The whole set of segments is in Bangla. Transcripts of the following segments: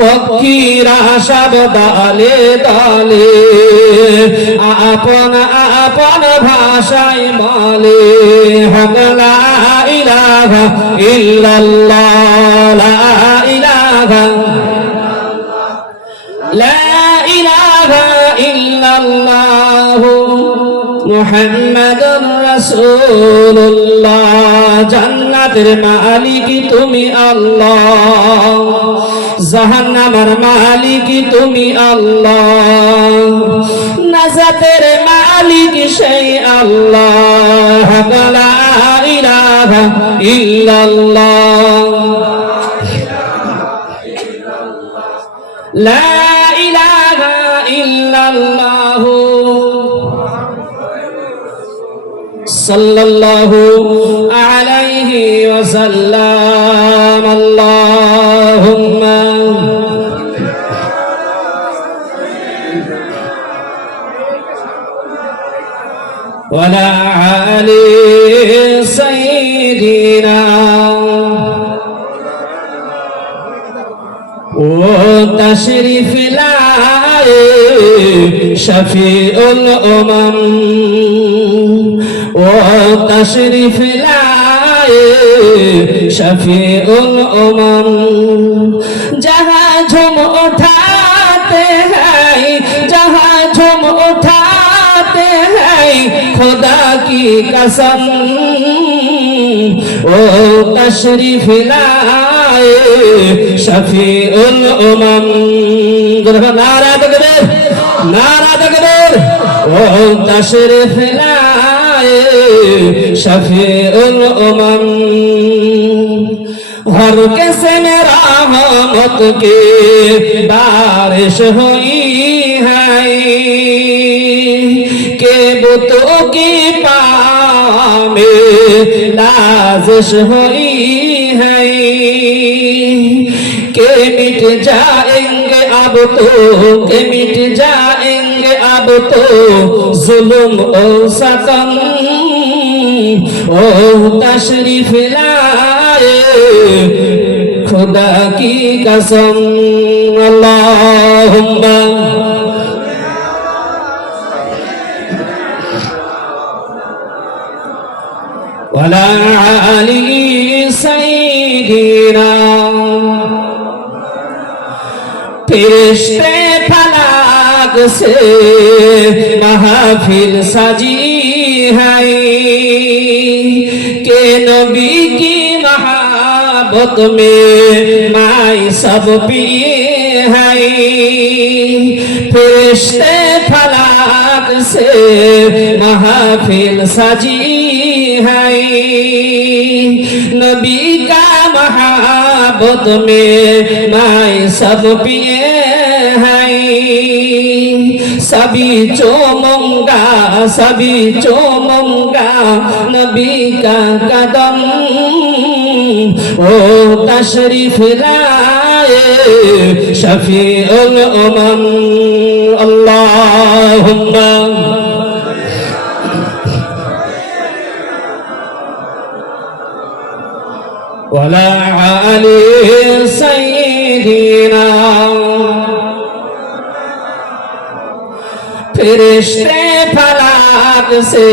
পক্ষীরা সব দলে দলে আপন আপন ভাষায় বলে হক লা ইলাহা ইল্লাল্লাহ লা ইলাহা লা ইলাহা ইল্লাল্লাহ মুহাম্মাদুর রাসূলুল্লাহ। জান্নাতের মালিক তুমি আল্লাহ, জাহান্নামের মালিক তুমি আল্লাহ, নাজাতের মালিক সেই আল্লাহ। লা ইলাহা ইল্লাল্লাহ লা ইলাহা ইল্লাল্লাহ সাল্লাল্লাহু আলাইহি ওয়াসাল্লাম। আল্লাহুম্মা ওয়ালা আলি সাইয়্যিদিনা ও তশরিফ লায়ে শফিউল উমাম ও তশরিফ লায়ে শফিউল উমাম। जहाँ झूम उठाते हैं जहाँ झूम उठाते हैं खुदा की कसम ओ तशरीफ लाए शफीउल उमम। नारा तकबीर नारा तकबीर ओ तशरीफ लाए शफीउल उमम। हर कैसे मेरा रहमत की बारिश हुई है के बुतों की पाँव में लाजिश हुई है के मिट जाएंगे अब तो के मिट जाएंगे अब तो जुल्म और सितम ओ तशरीफ लाए खुदा की कसम। अल्लाहुम्मा वला अली सय्यिदीना। फरिश्ते फलाक से महफिल सजी है के नबी की मोहब्बत में माई सब पिए है। फरिश्ते फलाक से महफिल सजी है नबी का मोहब्बत में माई सब पिए है। सभी चूमूंगा नबी का कदम ओ तशरीफ लाए शफीउल उमम। अल्लाहुम्मा वला अली सय्यिदीना। फरिश्ते फलाक से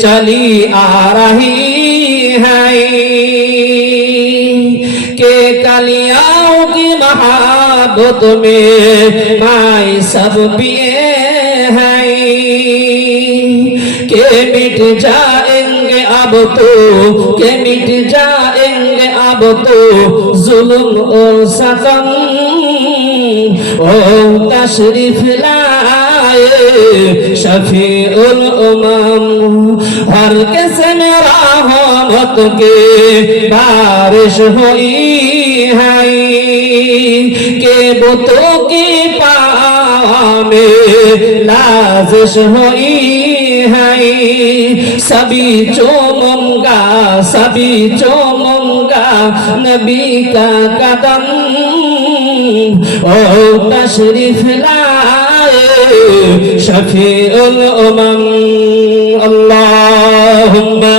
चली आ रही है के कलियाओं की मोहब्बत में माई सब पिए हैं के मिट जाएंगे अब तो के मिट जाएंगे अब तो जुल्म और सितम ओ तशरीफ लाए शफीउल उमम। हर किस्म रहमत के बारिश हुई है के बुतों की पाँव में लाजिश हुई है। सभी चूमूंगा नबी का कदम ओ तशरीफ लाए शफीउल उमम। अल्लाहुम्मा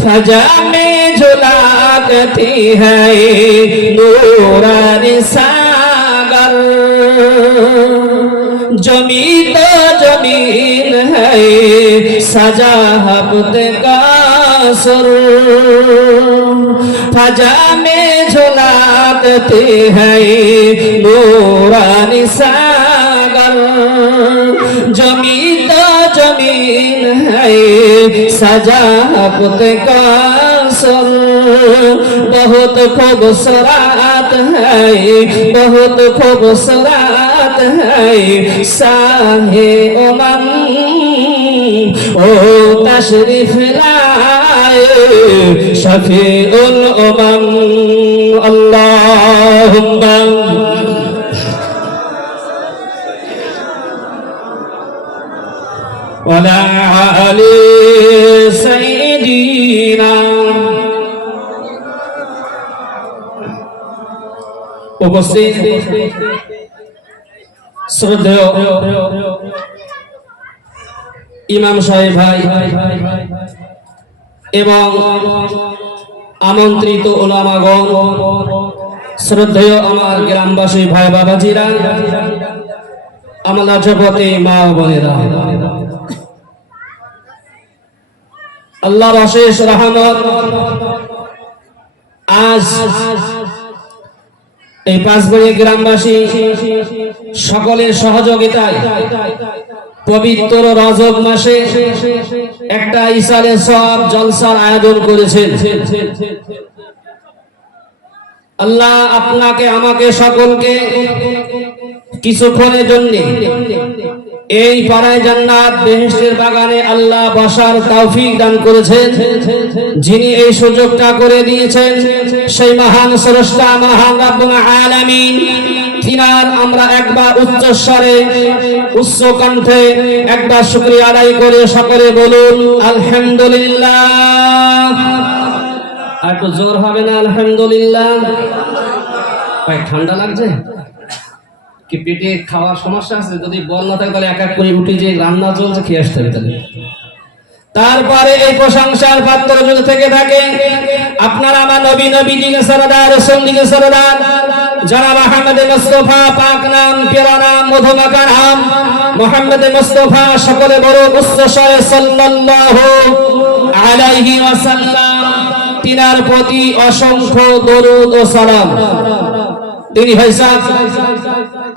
फजा में झुलाती है नूरानी सागर जमी तो जमीन है सजा हब्द का सुर फजा में झुलाती है नूरानी सागर जमी तो जमीन है सजा हब्द का सुर बहुत खूबसूरत है बहुत खूबसूरत है साहे उमम ओ तशरीफ लाए शफीउल उमम अल्लाहुम्मा वला आली सय्यिदीना। उपस्थित শ্রদ্ধেয় ইমাম সাহেব ভাই এবং আমন্ত্রিত উলামাগণ, শ্রদ্ধেয় আমার গ্রামবাসী ভাই বাবাজিরা, আমার জগতে মা বোনেরা, আল্লাহর অশেষ রহমত আজ এই পাঁচগড়ি গ্রামবাসী সকলের সহযোগিতায় পবিত্র রজব মাসে একটা ইসালে সব জলসার আয়োজন করেছেন। আল্লাহ আপনাকে আমাকে সকলকে কিছুক্ষণের জন্য এই পাড়ায় জান্নাত বেহেশতের বাগানে আল্লাহ বসার তৌফিক দান করেছেন। যিনি এই সুযোগটা করে দিয়েছেন সেই মহান স্রষ্টা মহান রব্বুল আলামিন, তিনার আমরা একবার উচ্চস্বরে উচ্চ কণ্ঠে একবার শুকরিয়া আদায় করে সকলে বলুন আলহামদুলিল্লাহ। আর একটু জোর হবে না আলহামদুলিল্লাহ? ভাই ঠান্ডা লাগছে কি? পেটে খাওয়ার সমস্যা আছে? যদি বল না থাকে তাহলে এক এক করে উঠে যে রান্না চলছে খেয়ে আসতে হবে। তাহলে তারপরে এই প্রশংসার পাত্র যদি থেকে থাকে আপনারা আমার নবী নবীজিকে সরদার রাসূলকে সরদার জনাব আহমদ মুস্তাফা পাক নাম প্যারা নাম মধুমাখা নাম মুহাম্মদ মুস্তাফা সকলে বড় উচ্চস্বরে সাল্লাল্লাহু আলাইহি ওয়াসাল্লাম, তিনার প্রতি অসংখ্য দরুদ ও সালাম। তিনি ভাইসাব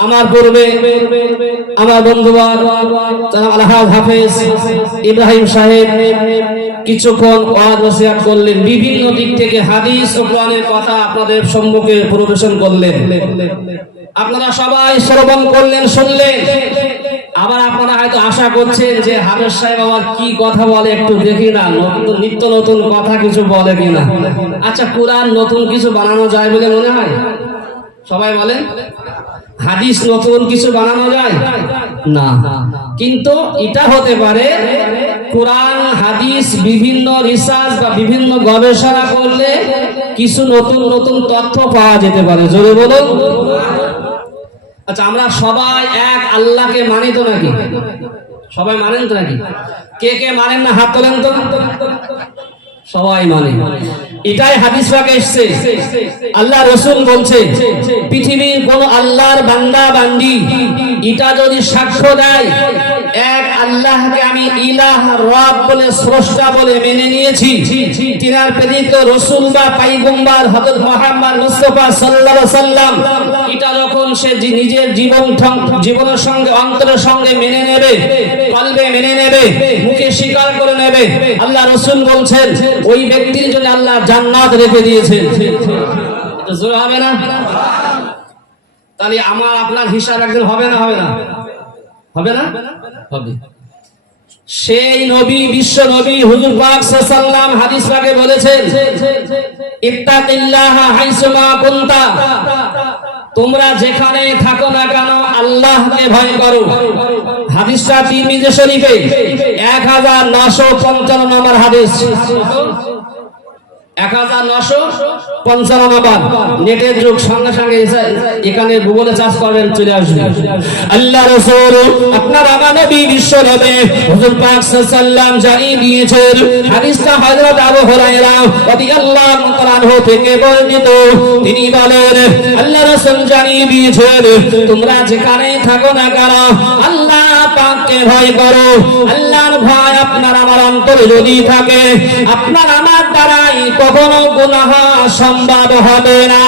আমার পূর্বে আমার বন্ধুবান আলহাজ হাফেজ ইব্রাহিম সাহেব কিছুক্ষণ ওয়াজ নসিহত করলেন, বিভিন্ন দিক থেকে হাদিস ও কোরআনের কথা আপনাদের সম্মুখে পরিবেশন করলেন। আপনারা সবাই শ্রবণ করলেন, শুনলেন। আবার আপনারা হয়তো আশা করছেন যে হাফেজ সাহেব আবার কি কথা বলে, একটু দেখি না, নিত্য নতুন কথা কিছু বলে কিনা। আচ্ছা, কোরআন নতুন কিছু বানানো যায় বলে মনে হয়? সবাই বলেন হাদিস নতুন কিছু বানানো যায় না, কিন্তু এটা হতে পারে কোরআন হাদিস বিভিন্ন রিসার্চ বা বিভিন্ন গবেষণা করলে কিছু নতুন নতুন তথ্য পাওয়া যেতে পারে। জোরে বলুন। আচ্ছা, আমরা সবাই এক আল্লাহকে মানি তো নাকি? সবাই মানেন তো নাকি? কে কে মানেন না হাত তোলেন তো। সবাই মানে, এটাই হাদিস পাকে এসেছে। আল্লাহ রাসূল বলছে পৃথিবীর কোন আল্লাহর বান্দা বান্দি এটা যদি সাক্ষ্য দেয় এক আল্লাহকে আমি ইলাহ রব বলে স্রষ্টা বলে মেনে নিয়েছি, তিনার প্রেরিত রাসূল বা পয়গম্বর হযরত মুহাম্মদ মুস্তাফা সাল্লাল্লাহু আলাইহি সাল্লাম, এটা যখন সে নিজের জীবনের সঙ্গে অন্তরের সঙ্গে মেনে নেবে, কলবে মেনে নেবে, মুখে স্বীকার করে নেবে, আল্লাহ রাসূল বলছেন ওই ব্যক্তির জন্য আল্লাহ জান্নাত রেখে দিয়েছেন। এটা জোর হবে না? তাহলে আমার আপনার হিসাব একদিন হবে না? হবে না? হবে না? হবে। সেই নবী, বিশ্ব নবী হুজুর পাক সাল্লাল্লাহু আলাইহি ওয়াসাল্লাম হাদিস পাকে বলেছেন ইত্তাকিল্লাহ হাইসুমা কুনতা, তোমরা যেখানে থাকো না কেন আল্লাহকে ভয় করো। হাদিসটা তিরমিজি শরীফে 1955 নম্বর হাদিস। 1955 বার নেটের যুগ, সঙ্গে সঙ্গে এখানে গুগলে সার্চ করবেন, চলে আসবে। আল্লাহ রাসূল আপনার আমার নবী বিশ্ব নবী হুজুর পাক সাল্লাল্লাহু জানিয়ে দিয়েছেন, হাদিসটা হযরত আবু হুরায়রা রাদিয়াল্লাহু তাআলা আনহু থেকে বর্ণিত। তিনি বলেন, আল্লাহ রাসূল জানিয়ে দিয়েছেন, তোমরা যেখানে থাকো না কেন আল্লাহ পাককে ভয় করো। আল্লাহর ভয় আপনার আমার অন্তরে যদি থাকে, আপনার আমার দ্বারাই কখনো গুনাহ সম্ভব হবে না।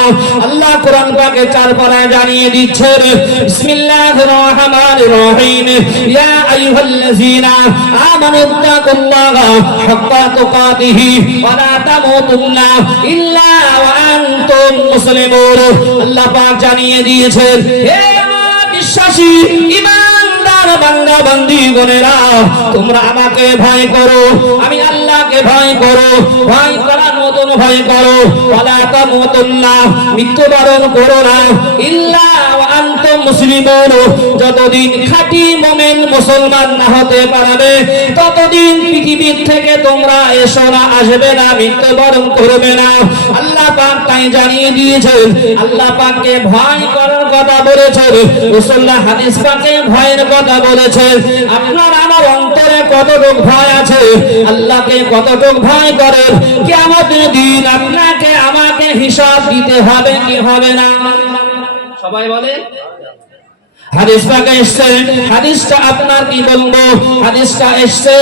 আল্লাহ কোরআন পাকে 4 পারায় জানিয়ে দিচ্ছেন, বিসমিল্লাহির রহমানির রহিম, ইয়া আইয়ুহাল্লাযীনা আমানুত্তাকুল্লাহা হাক্কা তুকাতিহি ওয়া লা তামুতুন্না ইল্লা ওয়া আনতুম মুসলিমুন। আল্লাহ পাক জানিয়ে দিয়েছেন, হে আমার বিশ্বাসী ঈমানদার বান্দা বান্দীগণেরা, তোমরা আমাকে ভয় করো, আমি আল্লাহকে ভয় করো, ভয় করার মতন ভয় করো। ওয়ালা তামুতুন্না, মৃত্যুবরণ করো না, ইল্লা ওয়া আনতুম মুসলিমুন, যতদিন খাঁটি মুমিন মুসলমান না হতে পারবে ততদিন পৃথিবীর থেকে তোমরা এসো না, আসবে না, মৃত্যুবরণ করবে না। আল্লাহ পাক তাই জানিয়ে দিয়েছেন, আল্লাহ পাককে ভয় করার কথা বলেছেন, রাসূলুল্লাহ হাদিস পাকে ভয়ের কথা বলেছেন। আপনার আমার অন্তরে কতটুকু ভয় আছে, আল্লাহকে কতটুকু ভয় করেন, কিয়ামতের দিন আপনাকে আমাকে হিসাব দিতে হবে কি হবে না? সবাই বলে হাদিস পাকে এসেছে, হাদিসটা আপনার কি বলবো, হাদিসটা এসেছে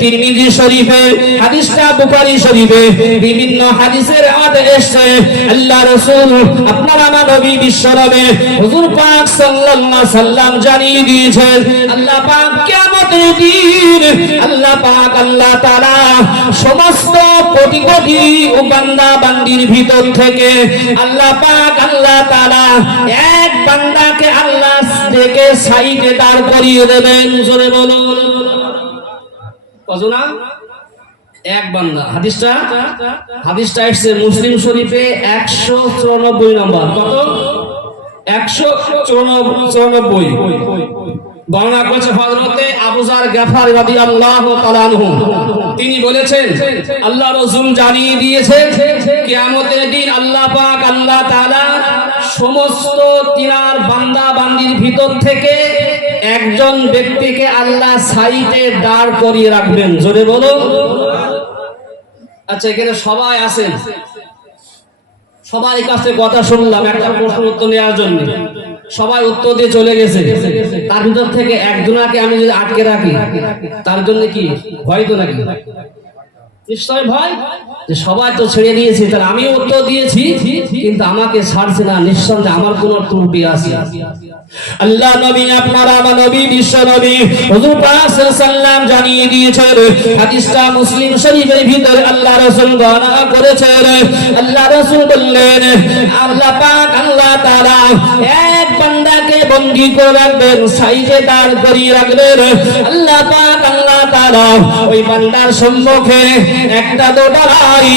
তিরমিজি শরীফে, হাদিসটা বুখারী শরীফে, বিভিন্ন হাদিসের আয়াতে এসেছে। আল্লাহ রাসূল আপনার আমার নবী বিশ্ব নবী হুজুর পাক সাল্লাল্লাহু আলাইহি সাল্লাম জানিয়ে দিয়েছেন, আল্লাহ পাক কিয়ামতের দিন আল্লাহ পাক আল্লাহ তাআলা সমস্ত কোটি কোটি বান্দা বান্দির ভিতর থেকে আল্লাহ পাক আল্লাহ তাআলা এক বান্দাকে আল্লাহ দেখে সাইডে দাঁড় করিয়ে দেবেন। জোরে বলুন কজনা? এক বান্দা। হাদিসটা এসেছে মুসলিম শরীফে 194 নম্বর। কত? 194। বর্ণনা করেছে হযরতে আবু যার গফারি রাদিয়াল্লাহু তাআলা আনহু। তিনি বলেছেন, আল্লাহ রাসূল জানিয়ে দিয়েছেন, কিয়ামতের দিন আল্লাহ পাক আল্লাহ তাআলা সমস্ত তিনার বান্দা বান্দির ভিতর থেকে একজন ব্যক্তিকে আল্লাহ সাইডে দাঁড় করিয়ে রাখবেন। জোরে বলো। আচ্ছা, এখানে সবাই আছেন, সবার কাছে কথা শুনলাম একটা প্রশ্ন উত্তর নেওয়ার জন্য, সবাই উত্তর দিয়ে চলে গেছে। তার ভিতর থেকে একজনকে আমি যদি আটকে রাখি, তার জন্য কি ভয় তো নাকি? নিশ্চয় ভয়, যে সবাই তো ছেড়ে দিয়েছে, তাহলে আমিও উত্তর দিয়েছি কিন্তু আমাকে ছাড়ছে না, নিঃসন্দেহে আমার কোন ত্রুটি আছে। আল্লাহ নবী আপনার আমার নবী বিশ্ব নবী হুজুর পাক সাল্লাল্লাহু আলাইহি সাল্লাম জানিয়ে দিয়েছেন, হাদিসটা মুসলিম শরীফের ভিতরে আল্লাহ রাসূল বর্ণনা করেছেন। আল্লাহ রাসূল বললেন, আল্লাহ পাক আল্লাহ তাআলা এক বান্দাকে বন্দী করে রাখবেন, সাইডে দাঁড় করিয়ে রাখবেন। আল্লাহ পাক আল্লাহ তাআলা ওই বান্দার সম্মুখে একটা দুটা নাই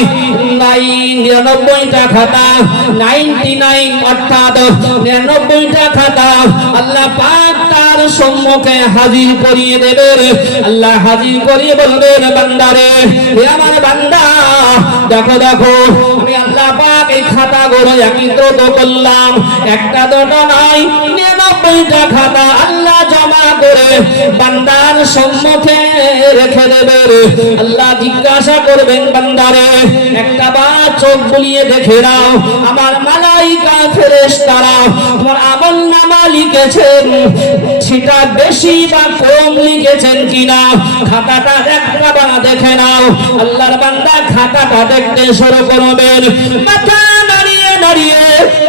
99টা খাতা, 99 অর্থাৎ 99টা খাতা আল্লাহ পাক তার সম্মুখে হাজির করিয়ে দেবেন। আল্লাহ হাজির করিয়ে বলবেন, বান্দারে, হে আমার বান্দা, দেখো দেখো আমি আল্লাহ পাক এই খাতাগুলো একত্রিত করলাম, একটা দুটো নয় 99টা খাতা আল্লাহ জমা করে বান্দার সম্মুখে রেখে দেবেন। আল্লাহ জিজ্ঞাসা করবেন, বান্দারে, একটা বার চোখ বুলিয়ে দেখে নাও, আমার মালাইকা ফেরেশতারা তোমার আমলনামা লিখেছেন সেটা বেশি বা কম লিখেছেন কিনা, খাতাটা একটা বার দেখে নাও। আল্লাহর বান্দা খাতাটা দেখতে শুরু করবেন, মাথা নাড়িয়ে নাড়িয়ে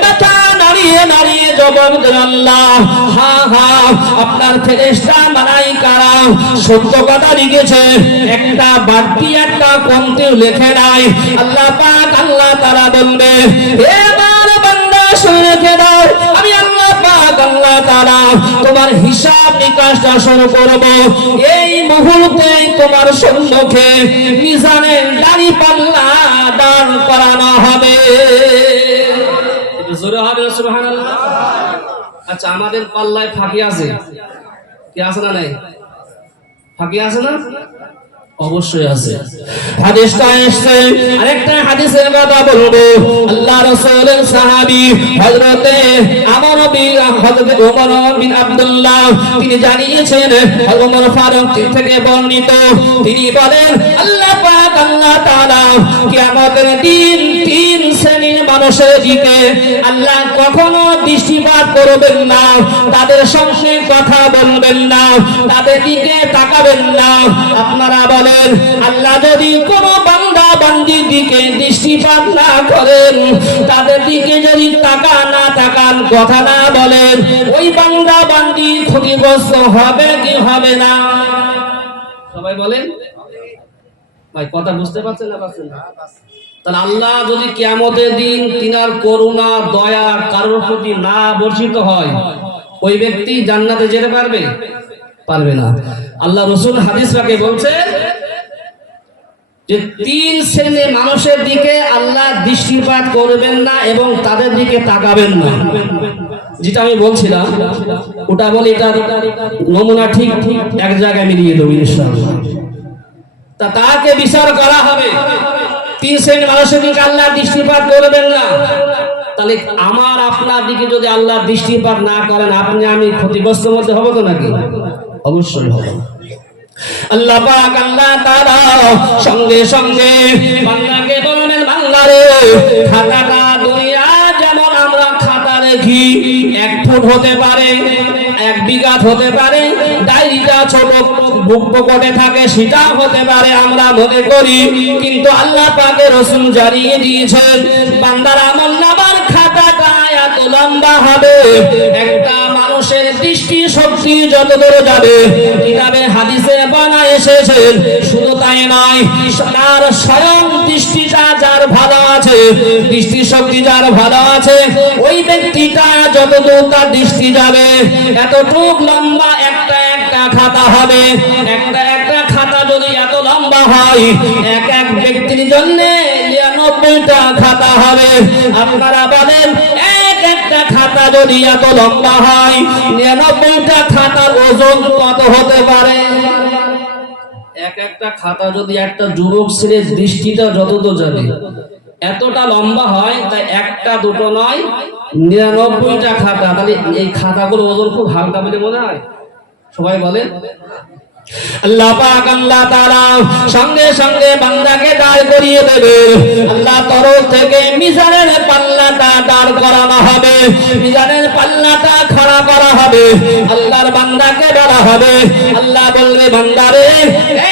মাথা নাড়িয়ে নাড়িয়ে জবাব দেন, আল্লাহ, হ্যাঁ হ্যাঁ আপনার ফেরেশতা মালাইকারা সত্য কথা লিখেছে, একটা বাড়তি একটা কমতেও লেখে নাই। আল্লাহ পাক আল্লাহ তাআলা বলবে, হে আমার বান্দা শুনে রেখে দাও, আমি আল্লাহ পাক আল্লাহ তাআলা তোমার হিসাব নিকাশটা শুরু করব। এই মুহূর্তে তোমার সম্মুখে মিজানের দাড়ি পাল্লা দাঁড় করানো হবে। জোরে হবে সুবহানাল্লাহ। আচ্ছা, আমাদের পাল্লায় ফাঁকি আছে কি? আছে না নাই? ফাঁকি আছে না? অবশ্যই আছে। হাদিসটা এসেছে, আরেকটা হাদিসের কথা বলবো। আল্লাহ রাসূলের সাহাবী হযরতে হযরতে ওমর বিন আব্দুল্লাহ তিনি জানিয়েছেন, ওমর ফারুক থেকে বর্ণিত, তিনি বলেন আল্লাহ পাক আল্লাহ তাআলা কিয়ামতের দিন তিন শ্রেণীর মানুষের দিকে আল্লাহ কখনো দৃষ্টিপাত করবেন না, তাদের সঙ্গে কথা বলবেন না, তাদের দিকে তাকাবেন না। আপনারা বলেন আল্লাহ যদি কোনো বান্দা বান্দির দিকে দৃষ্টিপাত না করেন, তাদের দিকে যদি না তাকান, কথা না বলেন, ওই বান্দা বান্দি ক্ষতিগ্রস্ত হবে কি হবে না? সবাই বলেন ভাই, কথা বুঝতে পারছেন না? পারছেন না? তাহলে আল্লাহ যদি কিয়ামতের দিন তিনার করুণা দয়া কারোর প্রতি না বর্ষিত হয়, ওই ব্যক্তি জান্নাতে যেতে পারবে? পারবে না। আল্লাহ রাসূল হাদিস রাখে বলছে যে তিন শ্রেণীর মানুষের দিকে আল্লাহ দৃষ্টিপাত করবেন না এবং তাদের দিকে তাকাবেন না। যেটা আমি বলছিলাম ওটা বলি, এটা নমুনা ঠিক এক জায়গায় মিলিয়ে দেবো ইনশাআল্লাহ। তা তাকে বিচার করা হবে, তিন শ্রেণীর মানুষের দিকে আল্লাহ দৃষ্টিপাত করবেন না। তাহলে আমার আপনার দিকে যদি আল্লাহ দৃষ্টিপাত না করেন, আপনি আমি ক্ষতিগ্রস্ত মধ্যে হবো তো নাকি? অবশ্যই হবে। আল্লাহ পাক আল্লাহ তাআলা সঙ্গে সঙ্গে বান্দাকে বলবেন, বান্দা রে, খাতাটা দুনিয়া যেমন আমরা খাতা রেখি 1 ফুট হতে পারে, 1 বিঘা হতে পারে, ডায়েরিটা ছোট বুক পকেটে থাকে সেটা হতে পারে আমরা মনে করি, কিন্তু আল্লাহ পাকের রাসূল জানিয়ে দিয়েছেন বান্দার আমলনামার খাতাটা এত লম্বা হবে, একটা মানুষের দৃষ্টি শক্তি যত দূর যাবে কিতাবে হাদিসে বানা এসেছেন। শুধু তাই নয়, তার স্বয়ং দৃষ্টিটা যার ভালো আছে, দৃষ্টি শক্তি যার ভালো আছে, ওই ব্যক্তিটা যতদূর তার দৃষ্টি যাবে এতটুক লম্বা একটা একটা খাতা হবে। একটা একটা খাতা যদি এত লম্বা হয়, এক এক ব্যক্তির জন্য 99টা খাতা হবে। আপনারা বলেন একটা খাতা যদি এত লম্বা হয়, 99টা খাতার ওজন কত হতে পারে? এক একটা খাতা যদি একটা যুবক ছেলের দৃষ্টিটা যতদূর যাবে এতটা লম্বা হয়, তাই একটা দুটো নয় 99টা খাতা। তাহলে এই খাতাগুলো ওজন খুব হালকা বলে মনে হয়? সবাই বলে আল্লাহ পাক আল্লাহ তাআলা সঙ্গে সঙ্গে বান্দাকে দাঁড় করিয়ে দেবে। আল্লাহ তরফ থেকে মিজানের পাল্লাটা দাঁড় করানো হবে, মিজানের পাল্লাটা খাড়া করা হবে। আল্লাহর বান্দাকে বলা হবে, আল্লাহ বলবে বান্দারে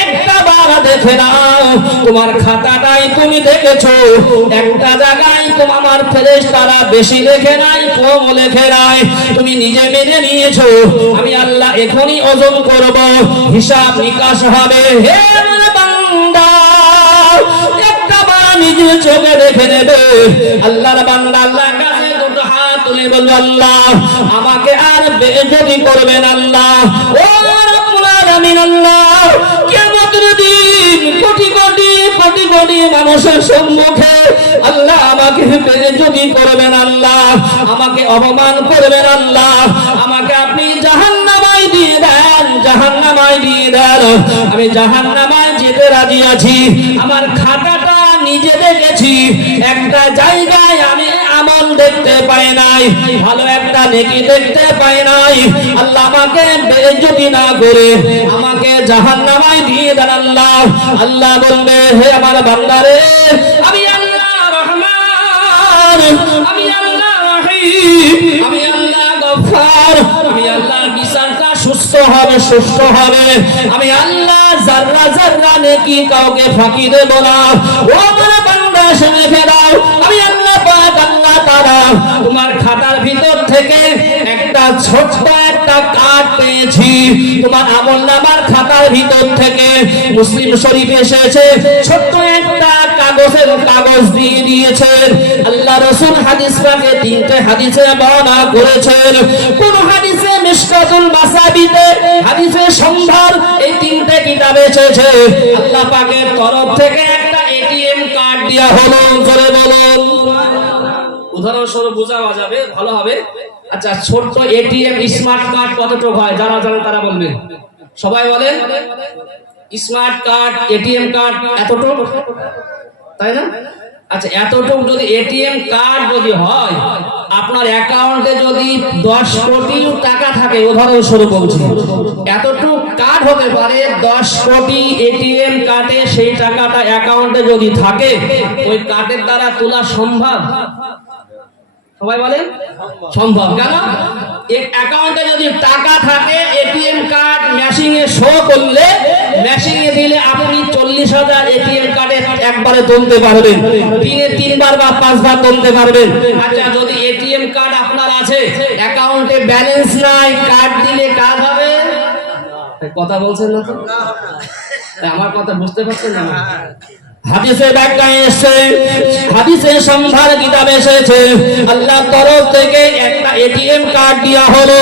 একটা বার দেখে নাও, তোমার খাতাটাই তুমি দেখেছো, একটা জায়গায় তোমার ফেরেশতারা বেশি লেখে নাই, কম লেখে নাই, তুমি নিজে মেনে নিয়েছো। আমি আল্লাহ এখনই ওজন করব, হিসাব নিকাশ হবে। হে বান্দা, একটা বার নিজের চোখে দেখে নেবে। আল্লাহর বান্দা আল্লাহর কাছে দুটো হাত তুলে বলবে, আল্লাহ আমাকে আর বেইজ্জতি করবেন আল্লাহ। ও রব্বুল আলামিন, আল্লাহ কিয়ামতের দিন কোটি কোটি কোটি কোটি মানুষের সম্মুখে আল্লাহ আমাকে বেইজ্জতি করবেন আল্লাহ, আমাকে অপমান করবেন আল্লাহ, আমাকে আপনি জাহান্নামায় দিয়ে দেন, জাহান্নামায় দিয়ে দেন। আমি জাহান্নামায় যেতে রাজি আছি। আমার খাতাটা নিজে দেখেছি, একটা জায়গায় আমি আমল দেখতে পাই নাই, ভালো একটা নেকি দেখতে পাই নাই। আল্লাহ আমাকে বেইজ্জতি না করে আমাকে জাহান্নামায় দিয়ে দেন আল্লাহ। আল্লাহ বলবে, হে আমার বান্দারে, আমি আল্লাহ রহমান, আমি আল্লাহ রহিম, আমি আল্লাহ গফফার, আমি আল্লাহ বিচারটা সুস্থ হবে, সুস্থ হবে। আমি আল্লাহ জাররা জাররা নেকি কাউকে ফাঁকি দেব না। ও আমার বান্দা শুনে ফেরাও, আমি আল্লাহ পাক আল্লাহ তাআলা তোমার খাতার ভিতর থেকে একটা ছোট্ট একটা কার্ড পেয়েছি, তোমার আমলনামার খাতার ভিতর থেকে। মুসলিম শরীফে এসেছে, ছোট্ট একটা কাগজ দিয়ে দিয়েছেন। আল্লাহ রাসূল হাদিস পাকে 3টে হাদিসে বর্ণনা করেছেন। কোন হাদিসে মিশকাতুল মাসাবিতে, হাদিসে সম্ভার, এই 3টে কিতাবে এসেছে আল্লাহ পাকের তরফ থেকে একটা এটিএম কার্ড দেয়া হলো। জোরে বলুন। উদাহরণস্বরূপ বোঝানো যাবে, ভালো হবে। আচ্ছা, ছোট্ট এটিএম স্মার্ট কার্ড কতটুকু হয়? যারা জানেন তারা বলবেন। সবাই বলেন স্মার্ট কার্ড, এটিএম কার্ড এতটুকু, তাই না? আচ্ছা, এতটুকু যদি এটিএম কার্ড যদি হয়, আপনার অ্যাকাউন্টে যদি 10 কোটি টাকা থাকে, উদাহরণস্বরূপ বলছি, এতটুকু কার্ড হতে পারে 10 কোটি এটিএম কার্ডে সেই টাকাটা অ্যাকাউন্টে যদি থাকে, ওই কার্ডের দ্বারা তোলা সম্ভব? সবাই বলেন সম্ভব। কেন? অ্যাকাউন্টে যদি টাকা থাকে, এটিএম কার্ড মেশিনে শো করলে, মেশিনে দিলে আপনি 40,000 এটিএম কার্ডে একবারে তুলতে পারবেন, দিনে 3 বার বা 5 বার তুলতে পারবেন। আচ্ছা, যদি এটিএম কার্ড আপনার আছে, অ্যাকাউন্টে ব্যালেন্স নাই, কার্ড দিলে কাজ হবে? কথা বলছেন না তো? আমার কথা বুঝতে পারছেন না? হাদিসে ব্যাখ্যায় এসেছে, হাদিসে সংখ্যার কিতাবে এসেছে, আল্লাহর তরফ থেকে একটা এটিএম কার্ড দেওয়া হলো।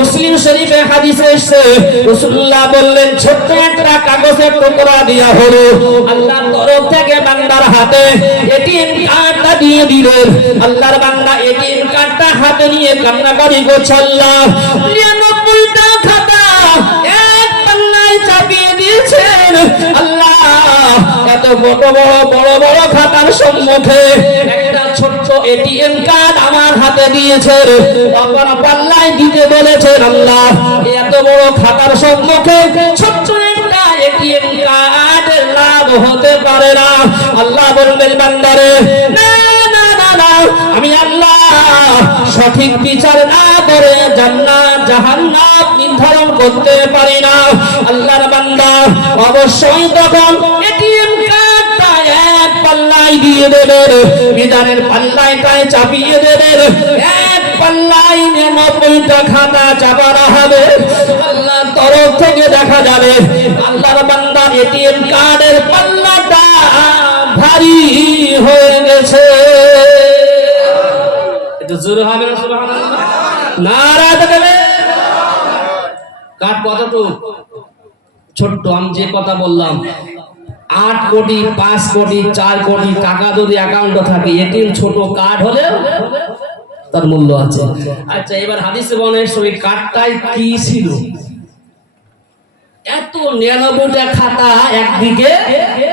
মুসলিম শরীফে হাদিসে এসেছে, রাসূলুল্লাহ বললেন ছোট্ট একটা কাগজের টুকরা দেওয়া হলো। আল্লাহর তরফ থেকে বান্দার হাতে এটিএম কার্ডটা দিয়ে দিলেন। আল্লাহর বান্দা এটিএম কার্ডটা হাতে নিয়ে কান্নাকাটি করছে, আল্লাহ 99টা খাতা এক পাল্লায় চাপিয়ে দিয়েছেন। আল্লাহ, এত বড় বড় খাতার সম্মুখে একটা ছোট্ট এটিএম কার্ড আমার হাতে দিয়েছে, আপনার পাল্লায় দিতে বলেছেন। আল্লাহ, এত বড় খাতার সম্মুখে ছোট্ট একটা এটিএম কার্ডের লাভ হতে পারে না। আল্লাহ বলবেন বান্দারে, না না না না, আমি আল্লাহ সঠিক বিচার না করে জান্নাত জাহান্নাম নির্ধারণ করতে পারি না। আল্লাহর বান্দা অবশ্যই তখন এটিএম কার্ডটা এক পাল্লায় দিয়ে দেবেন, বিধানের পাল্লায় চাপিয়ে দেবেন, এক পাল্লায় 99টা খাতা চাপানো হবে। আল্লাহর তরফ থেকে দেখা যাবে আল্লাহর বান্দার এটিএম কার্ডের পাল্লাটা ভারী হয়ে গেছে। একটু জোরে হবে না? সুবহানাল্লাহ, নারা দেবে। কার্ড কতটুকু ছোট্ট, আমি যে কথা বললাম, 8 কোটি 5 কোটি 4 কোটি টাকা যদি অ্যাকাউন্টে থাকে, এটিএম ছোট কার্ড হলে তার মূল্য আছে। আচ্ছা, এবার হাদিসে বলে ওই কার্ডটাই কি ছিল? এত 99টা খাতা একদিকে,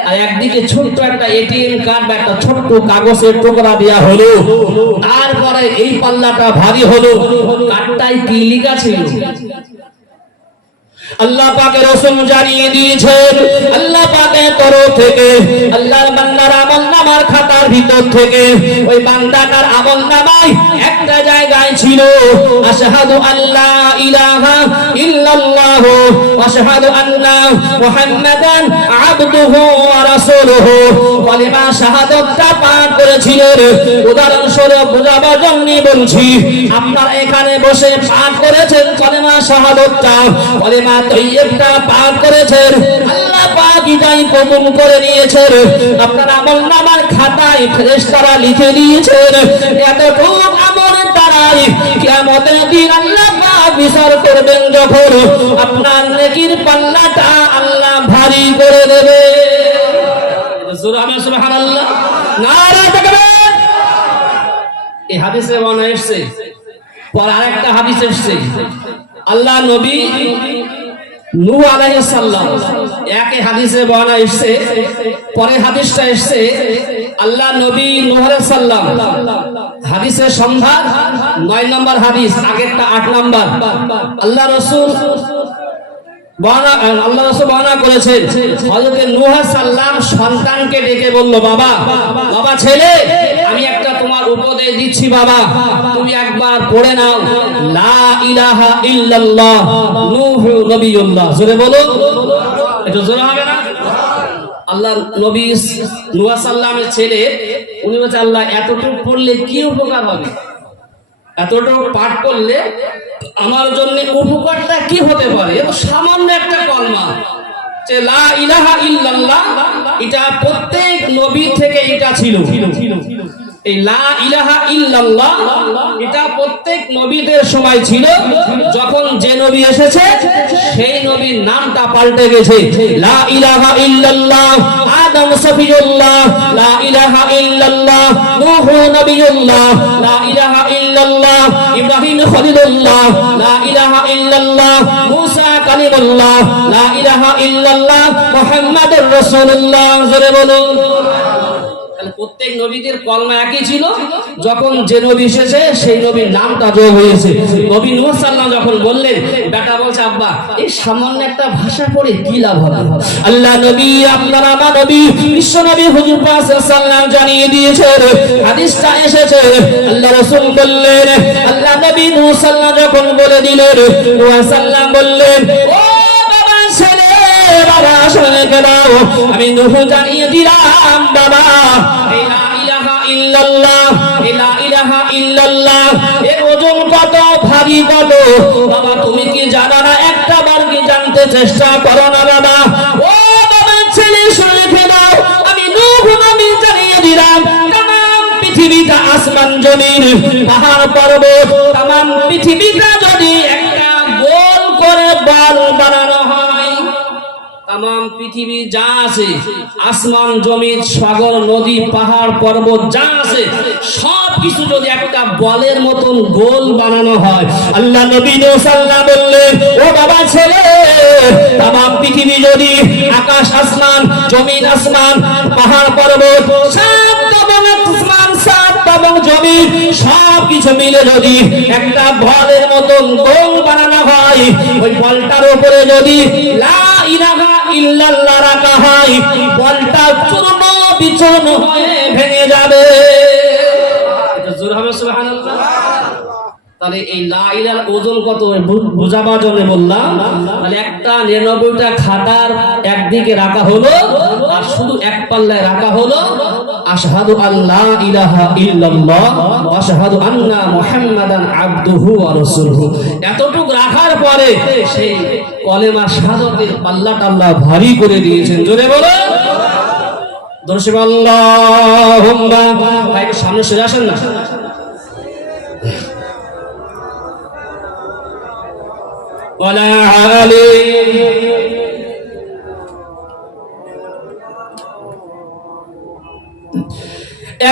আর একদিকে ছোট্ট একটা এটিএম কার্ড বা একটা ছোট্ট কাগজের টুকরা দেওয়া হলো। তারপরে এই পাল্লাটা ভারী হলো, কার্ডটাই কি লেখা ছিল? আল্লাহ পাকের রাসূল জানিয়ে দিয়েছেন, আল্লাহ পাকের তরফ থেকে আল্লাহর বান্দার আমলনামার খাতার ভিতর থেকে ওই বান্দাটার আমলনামায় একটা জায়গায় ছিল, আশহাদু আল্লা ইলাহা ইল্লাল্লাহ ওয়া আশহাদু আন্না মুহাম্মাদান আবদুহু ওয়া রাসূলুহু। কালিমা শাহাদাতটা পাঠ করেছিলেন। উদাহরণস্বরূপ বোঝাবার জন্য বলছি, আপনারা এখানে বসে পাঠ করেছেন কালিমা শাহাদাতটা, কালিমা তৈয়বটা পাঠ করেছেন, আল্লাহ পাক এটাই কবুল করে নিয়েছেন। আপনার আমলনামার খাতায় ফেরেশতারা লিখে দিয়েছেন। এতটুকু আমলের দ্বারাই কিয়ামতের দিন আল্লাহ পাক বিচার করবেন, যখন আপনার নেকির পাল্লাটা আল্লাহ ভারী করে দেবে। সুবহানাল্লাহ, নারা তাকবীর। এই হাদিসে বর্ণনা এসেছে। পর আরেকটা হাদিস এসেছে, আল্লাহ নবী নূহ আলাইহিস সালাম, একই হাদিসে বর্ণনা এসেছে। পরে হাদিসটা এসেছে আল্লাহ নবী নূহ আলাইহিস সালাম, হাদিসের সংখ্যা 9 নম্বর হাদিস, আগেরটা 8 নম্বর। আল্লাহ রাসূল বর্ণনা করেছেন, হযরত নূহ আলাইহিস সালাম সন্তানকে ডেকে বলল, বাবা ছেলে, আমি একটা তোমার উপদেশ দিচ্ছি বাবা, তুমি একবার পড়ে নাও লা ইলাহা ইল্লাল্লাহ নূহ নবিয়ুল্লাহ। জোরে বলো, একটু জোরে হবে না? আল্লাহ নবী নূহ আলাইহিস সালামের ছেলে, উনি বলছে, আল্লাহ এতটুকু পড়লে কি উপকার হবে? এতটুকু পাঠ করলে আমার জন্য উপকারটা কি হতে পারে? এত সামান্য একটা কলমা, যে লা ইলাহা ইল্লাল্লাহ, এটা প্রত্যেক নবী থেকে এটা ছিল। এই লা ইলাহা ইল্লাল্লাহ এটা প্রত্যেক নবীদের সময় ছিল। যখন যে নবী এসেছে সেই নবীর নামটা পাল্টে গেছে। লা ইলাহা ইল্লাল্লাহ আদম সফিউল্লাহ, লা ইলাহা ইল্লাল্লাহ নূহ নবিয়ুল্লাহ, লা ইলাহা ইল্লাল্লাহ ইব্রাহিম ইব্রাহিম খলিলুল্লাহ লা ইলাহা ইল্লাল্লাহ, মুসা কালিমুল্লাহ লা ইলাহা ইল্লাল্লাহ, মুহাম্মাদুর রাসূলুল্লাহ। জোরে বলুন। তাহলে প্রত্যেক নবীদের কলমা একই ছিল, যখন যে নবী এসেছে সেই নবীর নামটা যোগ হয়েছে। নবী নূহ সাল্লাল্লাহু যখন বললেন, বেটা বলছে আব্বা এই সামান্য একটা ভাষা পড়ে কি লাভ হবে? আল্লাহ নবী আপনার আমার নবী বিশ্ব নবী হুজুর পাক সাল্লাল্লাহু জানিয়ে দিয়েছেন, হাদিসটা এসেছে। আল্লাহ রাসূল বললেন, আল্লাহ নবী নূহ সাল্লাল্লাহু যখন বলে দিলেন, নূহ সাল্লাল্লাহু বললেন, ও বাবা ছেলে, বাবা শুনে গেলাম, আমি নূহ জানিয়ে দিলাম বাবা লা ইলাহা ইল্লাল্লাহ, লা ইলাহা ইল্লাল্লাহ এর ওজন কত, ভারী কত বাবা তুমি কি জানো না? একটা বার কি জানতে চেষ্টা করো না বাবা? ও বাবা ছেলে শুনে গেলাম, আমি নূহ নবী জানিয়ে দিলাম तमाम পৃথিবীটা, আসমান জমিন পাহাড় পর্বত, तमाम পৃথিবীটা যদি একটা গোল করে বল বানানো হয়, तमाम পৃথিবী যা আছে, আসমান জমিন সাগর নদী পাহাড় পর্বত যা আছে, সব কিছু যদি একটা বলের মতন গোল বানানো হয়, আল্লাহ নবী সাল্লাল্লাহু বললেন, ও বাবা ছেলে, तमाम পৃথিবী যদি আকাশ আসমান জমিন আসমান পাহাড় পর্বত সব আসমান সব এবং জমিন সব কিছু মিলে যদি একটা বলের মতন গোল বানানো হয়, ওই বলটার উপরে যদি লা ইলাহা ইল্লাল্লাহ রাখা হয়, বলটা চূর্ণ বিচূর্ণ হয়ে ভেঙে যাবে। এটা জোরে হবে সুবহানাল্লাহ। তাহলে এই লা ইলাহার ওজন কত বোঝাবার জন্য বললাম। তাহলে একটা 99টা খাতার একদিকে রাখা হলো, আর শুধু এক পাল্লায় রাখা হলো আশহাদু আল্লা ইলাহা ইল্লাল্লাহ ওয়া আশহাদু আন্না মুহাম্মাদান আবদুহু ওয়া রাসূলুহু। এতটুকু রাখার পরে সেই কলেমা শাহাদাতের পাল্লাটা আল্লাহ ভারী করে দিয়েছেন। জোরে বলো দর্শক আল্লাহুম্মা। ভাই সামনে সরে আসেন না। ওয়ালা আলি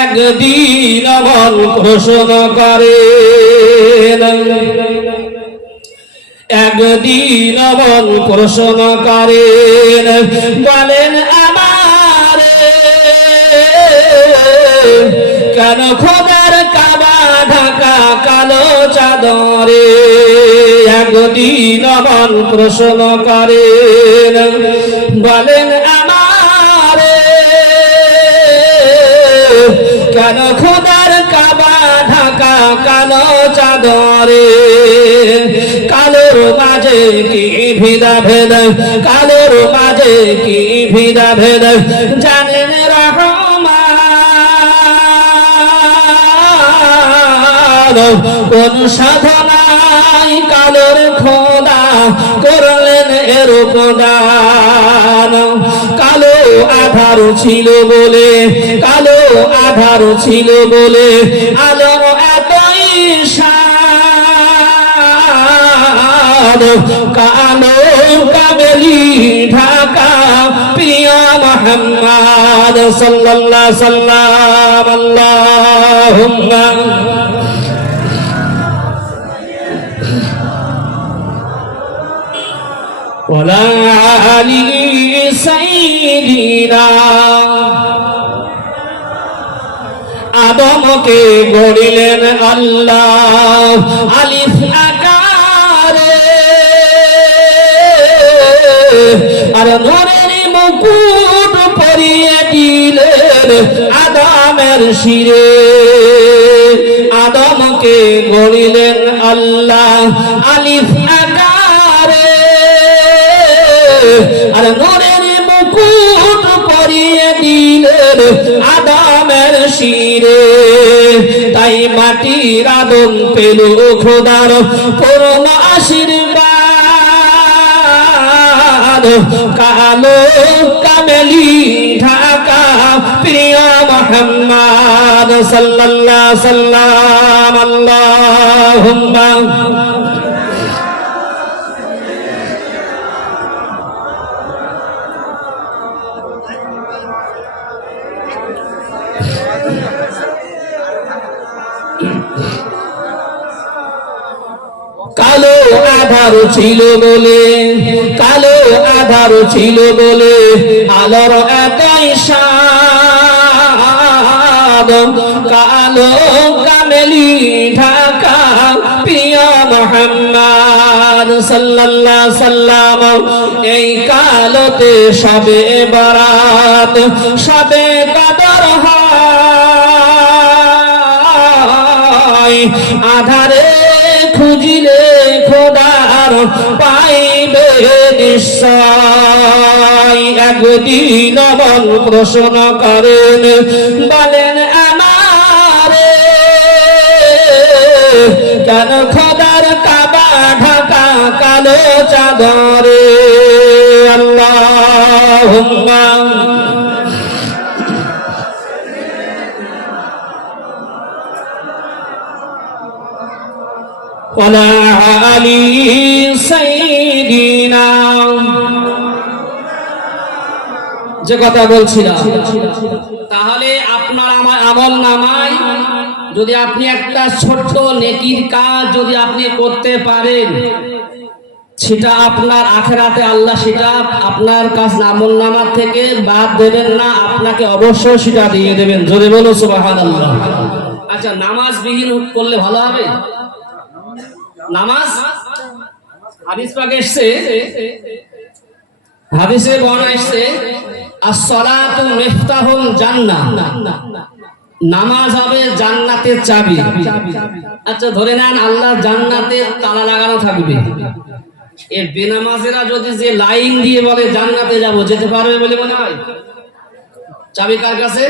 একদিন আমল প্রশ্ন করেন, একদিন আমল প্রশ্ন করেন, বলেন আমার কেন খোদার কাবা ঢাকা কালো চাদরে? একদিন আমল প্রশ্ন করেন, বলেন আমার কেন খোদার কাবা ঢাকা কালো চাদরে? কালোর মাঝে কি ভিদা ভেদ, কালোর মাঝে কি ভিদা ভেদ জানেন রহমান। কোন সাধনায় কালোর খোদা করলেন এর উপদান? কালো আধার ছিল বলে, কালো আধার ছিল বলে আলো এতই শান। কালো কাবেলি ঢাকা প্রিয় মুহাম্মদ সাল্লাল্লাহু সাল্লাম আল্লাহুম্মা। ওয়ালা আলি সাইয়্যিদিনা। আদমকে গড়িলেন আল্লাহ আলিফ আকারে, আর নূরের মুকুট পরিয়ে দিলেন আদমের শিরে। আদমকে গড়িলেন আল্লাহ আলিফ আকারে, আর নূরের মুকুট পরিয়ে দিলেন আদমের শিরে। তাই মাটির আদম পেল খোদার পরম আশীর্বাদ। কালো কামেলি ঢাকা প্রিয় মুহাম্মদ সাল্লাল্লাহু সাল্লাম আল্লাহুম্মা। কালো আধার ছিল বলে, কালো আধার ছিল বলে আলোর এতই স্বাদ, কালো কামেলি ঢাকা প্রিয় মুহাম্মদ সাল্লাল্লাহু সাল্লাম। এই কালোতে সবে বরাত, সবে কদর হয়, আধারে খুঁজিলে খোদার পাইবে নিশ্চয়। একদিন মন প্রশ্ন করেন, বলেন আমারে, কেন খোদার কাবা ঢাকা কালো চাদরে? আল্লাহুম্মা ওয়ালা আলি সাইয়্যিদিনা। যে কথা বলছিলাম, তাহলে আপনার আমার আমল নামায় যদি আপনি একটা ছোট্ট নেকির কাজ যদি আপনি করতে পারেন, সেটা আপনার আখেরাতে আল্লাহ সেটা আপনার কাছ আমল নামা থেকে বাদ দেবেন না, আপনাকে অবশ্যই সেটা দিয়ে দেবেন। জোরে বলো সুবহানাল্লাহ। আচ্ছা, নামাজ বিহীন করলে ভালো হবে? নামাজ হাদিস পাকে এসেছে, হাদিসে বর্ণনা এসেছে as-salatu মিফতাহুল জান্নাহ, নামাজ হবে জান্নাতের চাবি। আচ্ছা, ধরে নেন আল্লাহ জান্নাতে তালা লাগানো থাকবে, এর বেনামাজিরা যদি যে লাইন দিয়ে বলে জান্নাতে যাব, যেতে পারবে বলে মনে হয়? চাবি কার কাছে?